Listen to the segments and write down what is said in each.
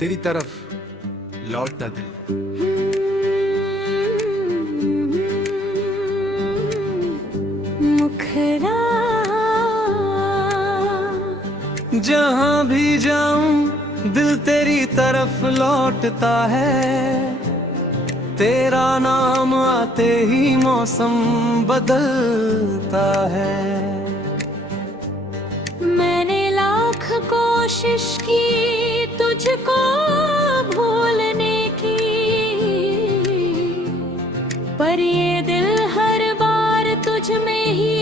तेरी तरफ लौटता दिल। मुखरा जहाँ भी जाऊं दिल तेरी तरफ लौटता है। तेरा नाम आते ही मौसम बदलता है। मैंने लाख कोशिश की तुझको भूलने की, पर ये दिल हर बार तुझ में ही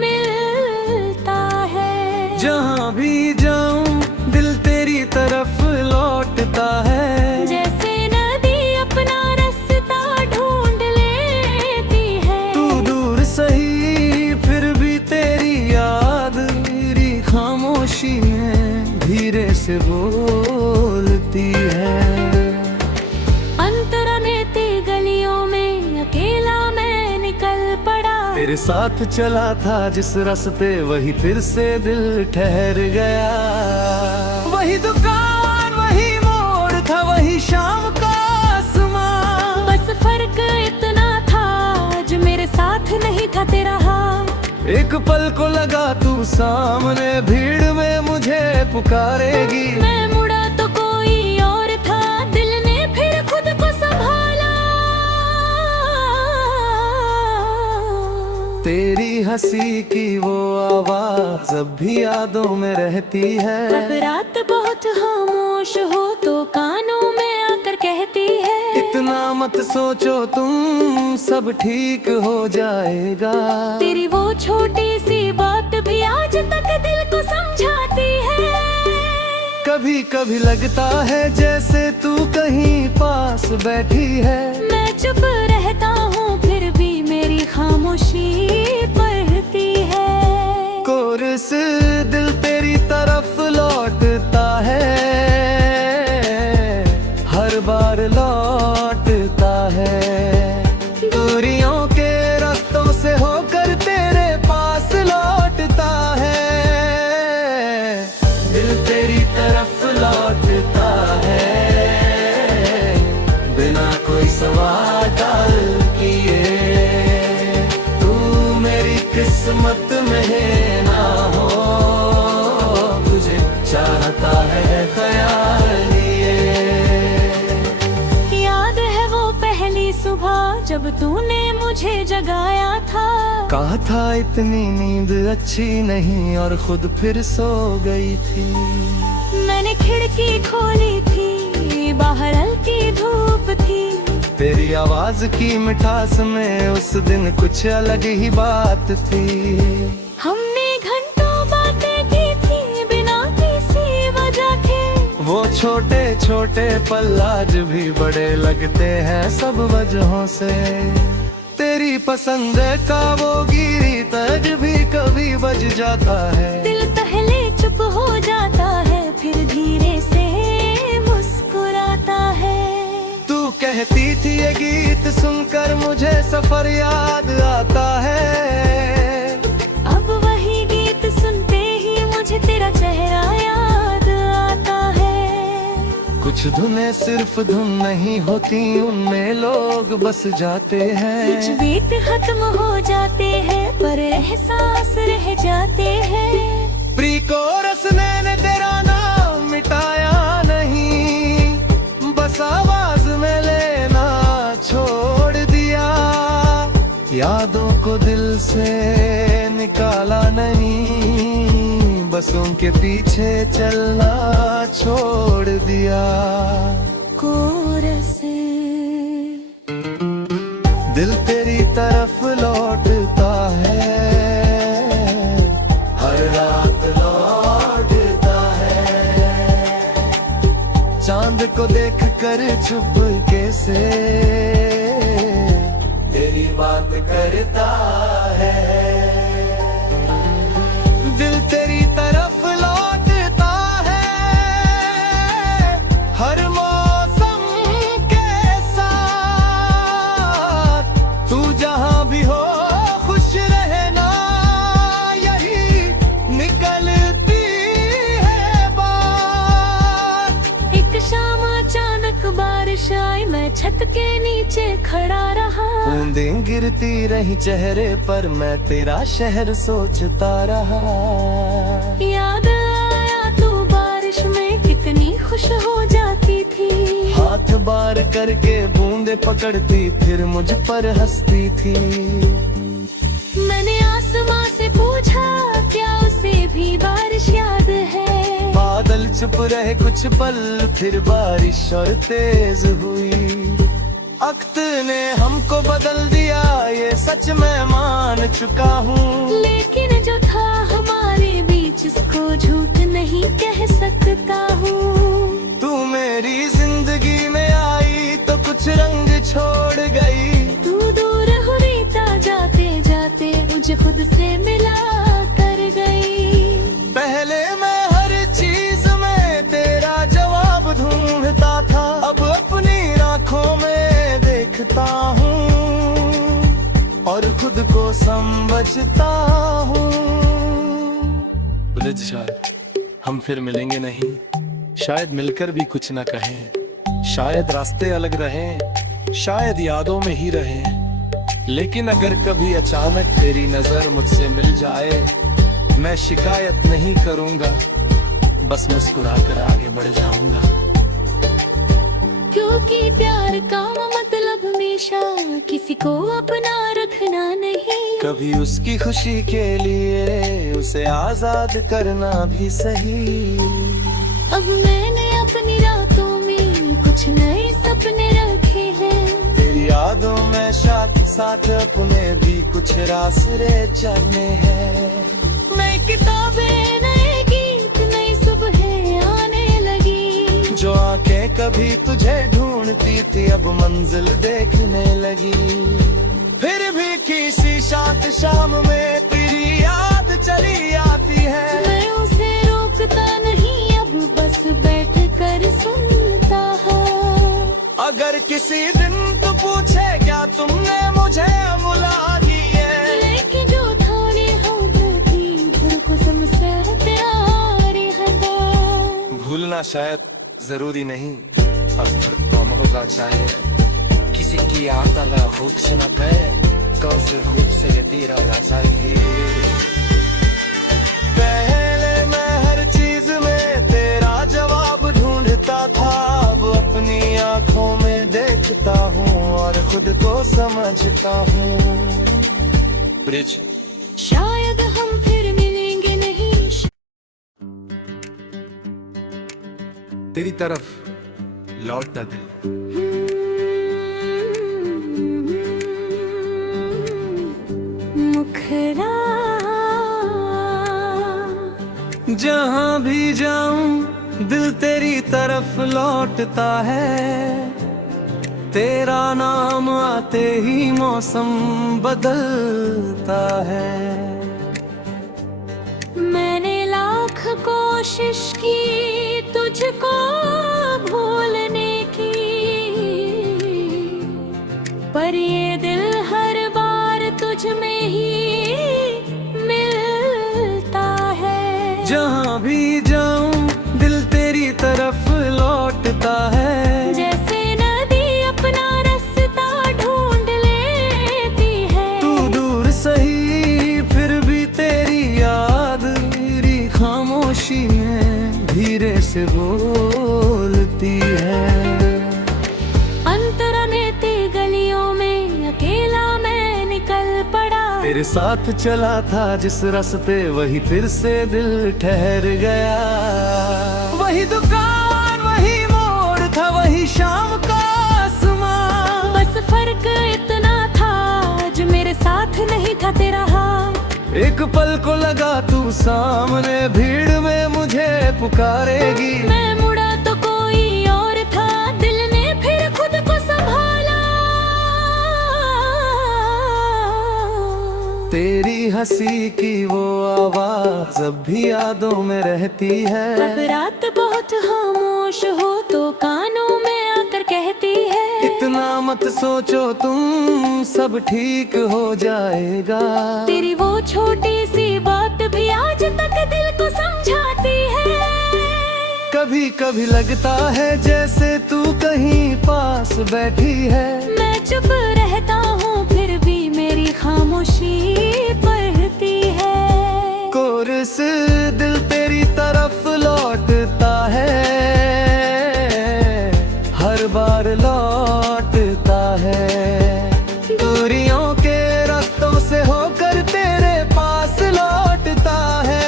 मिलता है। जहाँ भी जाऊं दिल तेरी तरफ लौटता है। जैसे नदी अपना रास्ता ढूंढ लेती है। तू दूर सही फिर भी तेरी याद मेरी खामोशी में धीरे से बोलती है। अंतरनेती गलियों में अकेला मैं निकल पड़ा। तेरे साथ चला था जिस रास्ते वही फिर से दिल ठहर गया। वही दुकान वही मोड़ था वही शाम का आसमां। बस फर्क इतना था आज मेरे साथ नहीं था तेरा हाथ। एक पल को लगा तू सामने भीड़ में मुझे पुकारेगी। मैं मुड़ा तो कोई और था, दिल ने फिर खुद को संभाला। तेरी हंसी की वो आवाज अब भी यादों में रहती है। अब रात बहुत खामोश हो तो कानों में आकर कहती है, इतना मत सोचो तुम सब ठीक हो जाएगा। तेरी वो छोटी सी बात भी आज तक दिल को समझाती है। कभी कभी लगता है जैसे तू कहीं पास बैठी है। मैं चुप रहता हूँ फिर भी मेरी खामोशी पढ़ती है। कोरस दिल तेरी तरफ लौटता है। हर बार लौटता है। दूरियों के रास्तों से होकर तेरे पास लौटता है। दिल तेरी तरफ लौटता है। बिना कोई सवाल किए तू मेरी किस्मत में ना हो। तुझे चाहता है ख्याल ये। याद है वो पहली सुबह जब तूने मुझे जगाया था। कहा था इतनी नींद अच्छी नहीं और खुद फिर सो गई थी। मैंने खिड़की खोली थी, बाहर हल्की धूप थी। तेरी आवाज की मिठास में उस दिन कुछ अलग ही बात थी। हमने घंटों बातें की थी बिना किसी वजह के। वो छोटे छोटे पल आज भी बड़े लगते हैं सब वजहों से। तेरी पसंद का वो गीत आज भी कभी बज जाता है। दिल पहले चुप हो जाता है फिर धीरे से मुस्कुराता है। तू कहती थी ये गीत सुनकर मुझे सफर याद आता है। अब वही गीत सुनते ही मुझे तेरा चेहरा याद आता है। कुछ धुनें सिर्फ धुन नहीं होती उनमें लोग बस जाते हैं। कुछ बीट खत्म हो जाते हैं पर एहसास रह जाते हैं। प्री कोरस ने तेरा नाम मिटाया नहीं, बस आवाज में लेना छोड़ दिया। यादों को दिल से निकाला नहीं, बस उनके पीछे चलना छोड़ दिया। कोरस दिल तेरी तरफ लौटता है। हर रात लौटता है। चांद को देख कर चुपके से तेरी बात करता है। दिल तेरी तरफ लौटता है। हर मौसम के साथ तू जहां भी हो खुश रहना, यही निकलती है बात। बारिश आई मैं छत के नीचे खड़ा रहा। बूंदें गिरती रही चेहरे पर, मैं तेरा शहर सोचता रहा। याद आया तू बारिश में कितनी खुश हो जाती थी। हाथ बार करके बूंदे पकड़ती, फिर मुझ पर हंसती थी। मैंने आसमां से पूछा क्या उसे भी बारिश याद है। बादल चुप रहे कुछ पल, फिर बारिश और तेज हुई। वक्त ने हमको बदल दिया, ये सच मैं मान चुका हूँ। लेकिन जो था हमारे बीच इसको झूठ नहीं कह सकता हूँ। तू मेरी जिंदगी में आई तो कुछ रंग छोड़ गई। तू दूर हुई ता जाते जाते मुझे खुद से मिला कर गई। पहले मैं हर चीज में तेरा जवाब ढूंढता था, अब अपनी आँखों में देखता हूँ और खुद को समझता हूँ। ब्रिज शायद हम फिर मिलेंगे नहीं, शायद मिलकर भी कुछ न कहें, शायद रास्ते अलग रहें, शायद यादों में ही रहें। लेकिन अगर कभी अचानक तेरी नजर मुझसे मिल जाए, मैं शिकायत नहीं करूंगा, बस मुस्कुरा कर आगे बढ़ जाऊंगा। क्योंकि प्यार का मतलब हमेशा किसी को अपना रखना नहीं। कभी उसकी खुशी के लिए उसे आजाद करना भी सही। अब मैंने अपनी रातों में कुछ नए सपने रखे हैं। तेरी यादों में साथ साथ अपने भी कुछ रास्ते चलने हैं। नई किताबें नए गीत नई सुबह आने लगी। जो आंखें कभी तुझे ढूंढती थी अब मंजिल देखने लगी। फिर भी किसी शांत शाम में तेरी याद चली आती है। मैं उसे रोकता नहीं अब बस बैठ कर सुनता है। अगर किसी दिन तू पूछे क्या तुमने मुझे मुला दी है, लेकिन जो थोड़ी हम थी फिर कसम से प्यार है। भूलना शायद जरूरी नहीं, अब होगा चाहे किसी की याद अगर खुद से न पे तो उसे खुद से ये रहना चाहिए। पहले मैं हर चीज में तेरा जवाब ढूंढता था, अब अपनी आँखों में देखता हूँ और खुद को समझता हूँ। ब्रिज शायद हम फिर मिलेंगे नहीं। तेरी तरफ लौटता दिल। मुखरा जहाँ भी जाऊं दिल तेरी तरफ लौटता है। तेरा नाम आते ही मौसम बदलता है। मैंने लाख कोशिश की तुझको भूलने की, पर ये दिल हर बार तुझ में ही मिलता है। जहाँ भी जाऊं दिल तेरी तरफ लौटता है। जैसे नदी अपना रास्ता ढूंढ लेती है। तू दूर सही फिर भी तेरी याद मेरी खामोशी में धीरे से बोलती है। अंतरनेती गलियों में अकेला मैं निकल पड़ा। तेरे साथ चला था जिस रास्ते वही फिर से दिल ठहर गया। वही दुकान वही मोड़ था वही शाम का आसमां। बस फर्क इतना था आज मेरे साथ नहीं था तेरा हाथ। एक पल को लगा तू सामने भीड़ में मुझे पुकारेगी। मैं मुड़ा तो कोई और था, दिल ने फिर खुद को संभाला। तेरी हंसी की वो आवाज अब भी यादों में रहती है। अब रात बहुत खामोश हो तो कानों में आकर कहती है, इतना मत सोचो तुम सब ठीक हो जाएगा। तेरी वो छोटी सी बात भी आज तक दिल को समझाती है। कभी कभी लगता है जैसे तू कहीं पास बैठी है। मैं चुप रहता हूँ फिर भी मेरी खामोशी पढ़ती है। कोरस दिल तेरी तरफ लौटता है, हर बार लौटता है। दूरियों के रास्तों से होकर तेरे पास लौटता है।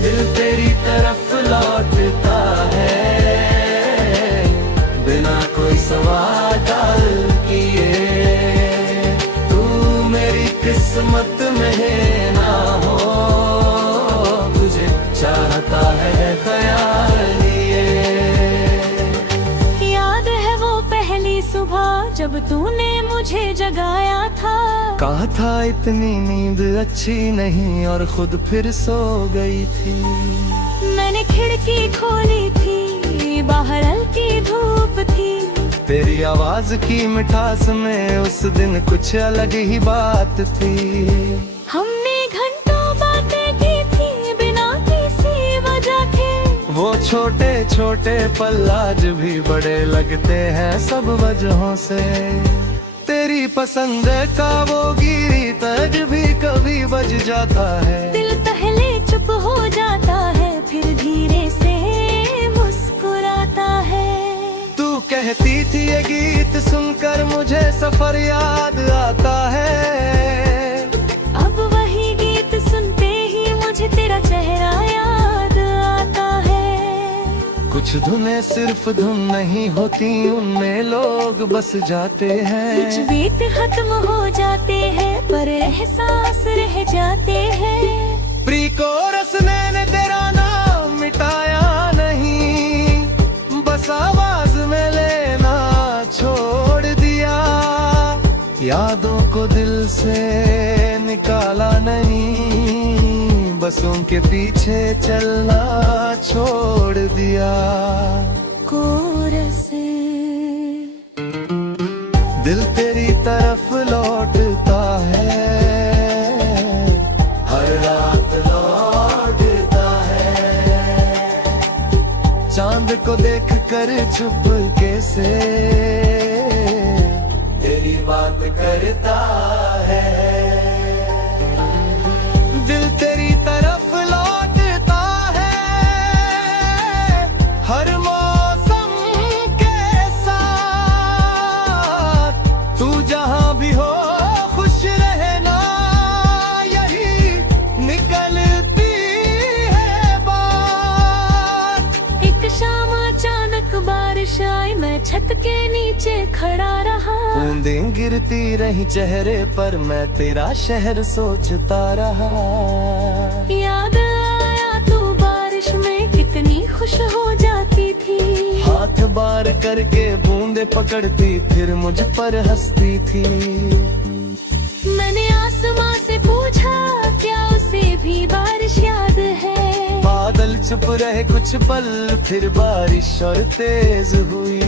दिल तेरी तरफ लौटता है, बिना कोई सवाल किए। तू मेरी किस्मत में ना हो, तुझे चाहता है ख्याल ये। याद है वो पहली सुबह जब तूने मुझे जगाया था। कहा था इतनी नींद अच्छी नहीं और खुद फिर सो गई थी। मैंने खिड़की खोली थी, बाहर हल्की धूप थी। तेरी आवाज की मिठास में उस दिन कुछ अलग ही बात थी। हमने घंटों बातें की थी बिना किसी वजह के। वो छोटे छोटे पल आज भी बड़े लगते हैं सब वजहों से। तेरी पसंद का वो गिरी तज भी कभी बज जाता है। दिल पहले चुप हो जाता है फिर धीरे से मुस्कुराता है। तू कहती थी ये गीत सुनकर मुझे सफर याद आता है। अब वही गीत सुनते ही मुझे तेरा चेहरा याद आता है। कुछ धुनें सिर्फ धुन नहीं होती, उनमें लोग बस जाते हैं। कुछ बीत खत्म हो जाते हैं पर एहसास रह जाते हैं। प्री कोरस ने तेरा नाम मिटाया नहीं, बस आवाज में लेना छोड़ दिया। यादों को दिल से निकाला नहीं, बस उनके पीछे चलना छोड़ दिया। कोरस दिल तेरी तरफ लौटता है, हर रात लौटता है। चांद को देख कर चुपके से तेरी बात करता है। दिल तेरी तरफ लौटता है, हर मौसम के साथ। तू जहां भी हो खुश रहना, यही निकलती है बात। एक शाम अचानक बारिश आई, मैं छत के नीचे खड़ा रहा। बूंदें गिरती रही चेहरे पर, मैं तेरा शहर सोचता रहा। याद आया तू बारिश में कितनी खुश हो जाती थी। हाथ बार करके बूंदे पकड़ती फिर मुझ पर हंसती थी। मैंने आसमां से पूछा क्या उसे भी बारिश याद है। बादल चुप रहे कुछ पल, फिर बारिश और तेज हुई।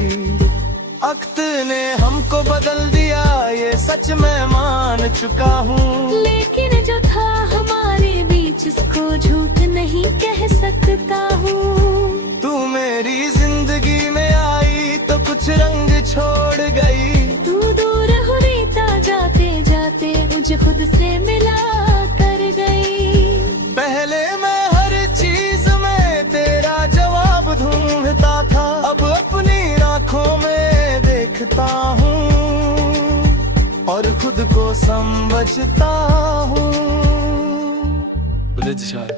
वक्त ने हमको बदल दिया, ये सच मैं मान चुका हूँ। लेकिन जो था हमारे बीच इसको झूठ नहीं कह सकता हूँ। तू मेरी जिंदगी में आई तो कुछ रंग छोड़ गई। तू दूर हुई ता जाते जाते मुझे खुद से मिला कर गई। पहले मैं हर चीज में तेरा जवाब ढूंढता था, अब अपनी आंखों में देखता हूँ और खुद को समझता हूँ। ब्रिज शायद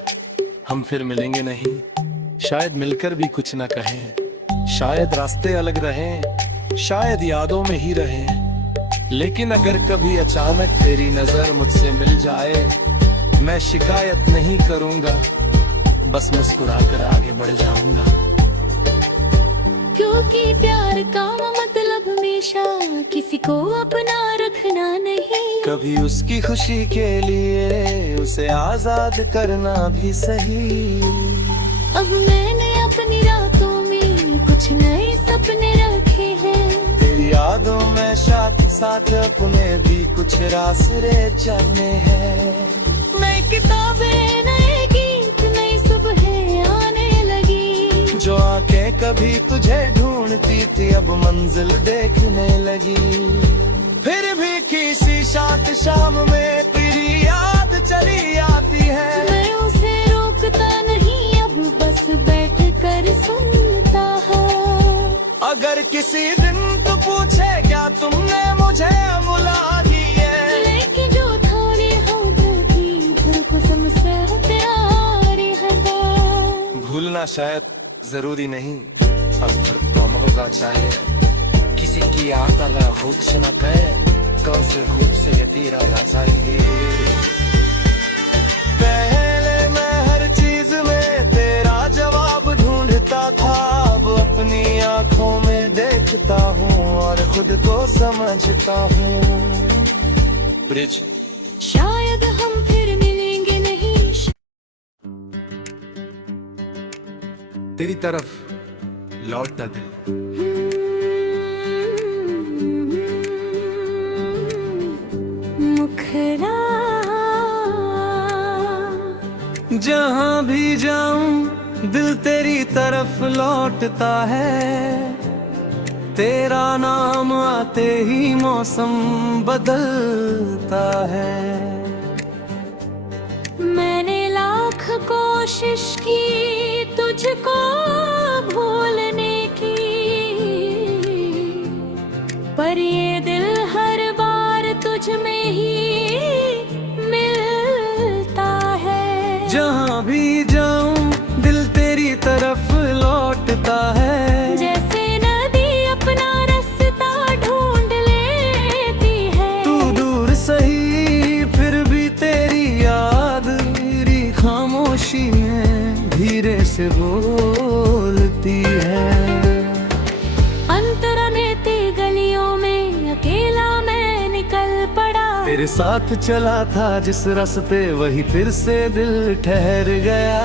हम फिर मिलेंगे नहीं, शायद मिलकर भी कुछ न कहें। शायद रास्ते अलग रहें, शायद यादों में ही रहें। लेकिन अगर कभी अचानक तेरी नजर मुझसे मिल जाए, मैं शिकायत नहीं करूंगा, बस मुस्कुरा कर आगे बढ़ जाऊंगा। क्योंकि प्यार का मतलब हमेशा किसी को अपना रखना नहीं। कभी उसकी खुशी के लिए उसे आजाद करना भी सही। अब मैंने अपनी रातों में कुछ नए सपने रखे हैं। तेरी यादों में साथ साथ अपने भी कुछ रास्ते चलने हैं। नई किताबें, नए गीत, नई सुबह आने लगी। कभी तुझे ढूंढती थी, अब मंजिल देखने लगी। फिर भी किसी शांत शाम में तेरी याद चली आती है। मैं उसे रोकता नहीं, अब बस बैठ कर सुनता है। अगर किसी दिन तू पूछे क्या तुमने मुझे बुला दी है, लेकिन जो थाने हम की फिर कसम से प्यारी है। भूलना शायद जरूरी नहीं, अब तो होगा चाहिए। किसी की याद अगर खुद से न कहे तो उसे खुद से ये तीरा चाहिए। पहले मैं हर चीज में तेरा जवाब ढूंढता था, अब अपनी आंखों में देखता हूँ और खुद को समझता हूँ। ब्रिज शायद हम फिर मिलेंगे नहीं। तेरी तरफ लौटता दिल। मुखरा जहाँ भी जाऊं दिल तेरी तरफ लौटता है। तेरा नाम आते ही मौसम बदलता है। मैंने लाख कोशिश की तुझको भूलने की, पर ये दिल हर बार तुझ में ही मिलता है। जहाँ भी जाऊं दिल तेरी तरफ लौटता है। जैसे नदी अपना रास्ता ढूंढ लेती है। तू दूर सही फिर भी तेरी याद मेरी खामोशी में धीरे से बोलती है। अंतरनेती गलियों में अकेला मैं निकल पड़ा। तेरे साथ चला था जिस रास्ते वही फिर से दिल ठहर गया।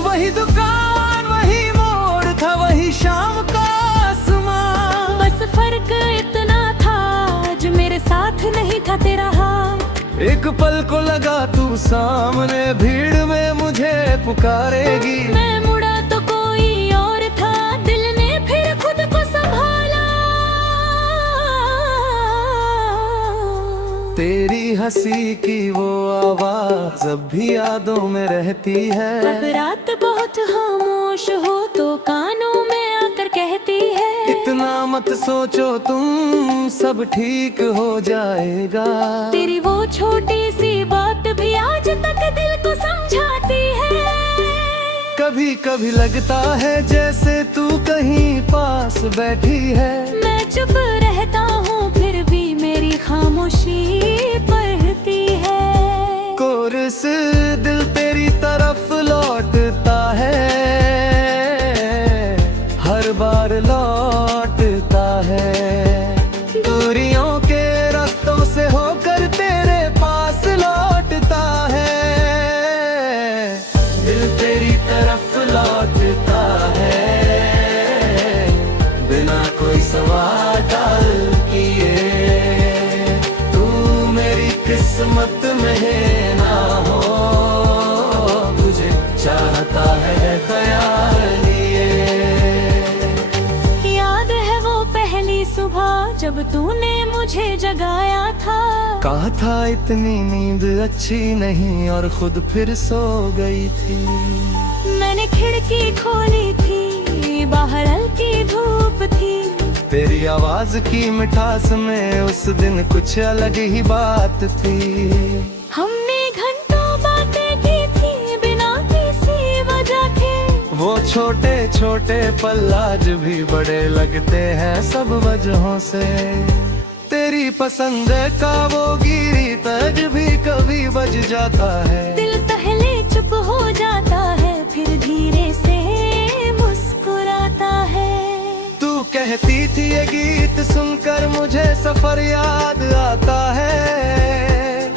वही दुकान वही मोड़ था वही शाम का आसमां। बस फर्क इतना था आज मेरे साथ नहीं था तेरा हाथ। एक पल को लगा तू सामने भीड़ में मुझे पुकारेगी। मैं मुड़ा तो कोई और था, दिल ने फिर खुद को संभाला। तेरी हंसी की वो आवाज अब भी यादों में रहती है। अब रात बहुत खामोश हो तो कानों में आकर कहती है, इतना मत सोचो तुम सब ठीक हो जाएगा। तेरी वो छोटी सी बात भी आज तक दिल को समझाती है। कभी कभी लगता है जैसे तू कहीं पास बैठी है। मैं चुप रहता हूँ फिर भी मेरी खामोशी पढ़ती है। कोरस दिल तेरी तरफ लौटता है, हर बार लौटता है। दूरियों के रास्तों से होकर तेरे पास लौटता है। दिल तेरी तरफ लौटता है, बिना कोई सवाल किए। तू मेरी किस्मत में ना हो, तुझे चाहता है ख्याल लिए। याद है वो पहली सुबह जब तूने मुझे जगाया था। कहा था इतनी नींद अच्छी नहीं और खुद फिर सो गई थी। मैंने खिड़की खोली थी, बाहर हल्की धूप थी। तेरी आवाज की मिठास में उस दिन कुछ अलग ही बात थी। हमने घंटों बातें की थी बिना किसी वजह के। वो छोटे छोटे पल आज भी बड़े लगते हैं सब वजहों से। तेरी पसंद का वो गीत भी कभी बज जाता है। दिल पहले चुप हो जाता है फिर धीरे से मुस्कुराता है। तू कहती थी ये गीत सुनकर मुझे सफर याद आता है।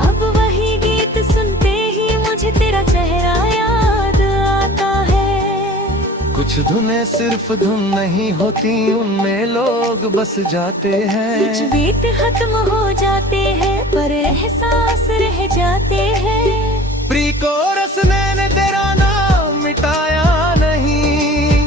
अब वही गीत सुनते ही मुझे तेरा चेहरा याद आता है। कुछ धुनें सिर्फ धुन नहीं होती, उनमें लोग बस जाते हैं। कुछ बीट खत्म हो जाते हैं पर एहसास रह जाते हैं। प्री कोरस ने तेरा नाम मिटाया नहीं,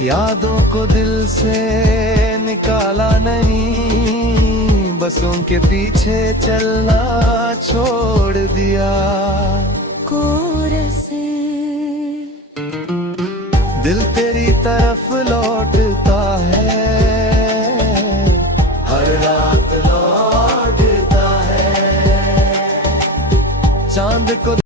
यादों को दिल से निकाला नहीं, बस उनके पीछे चलना छोड़ दिया।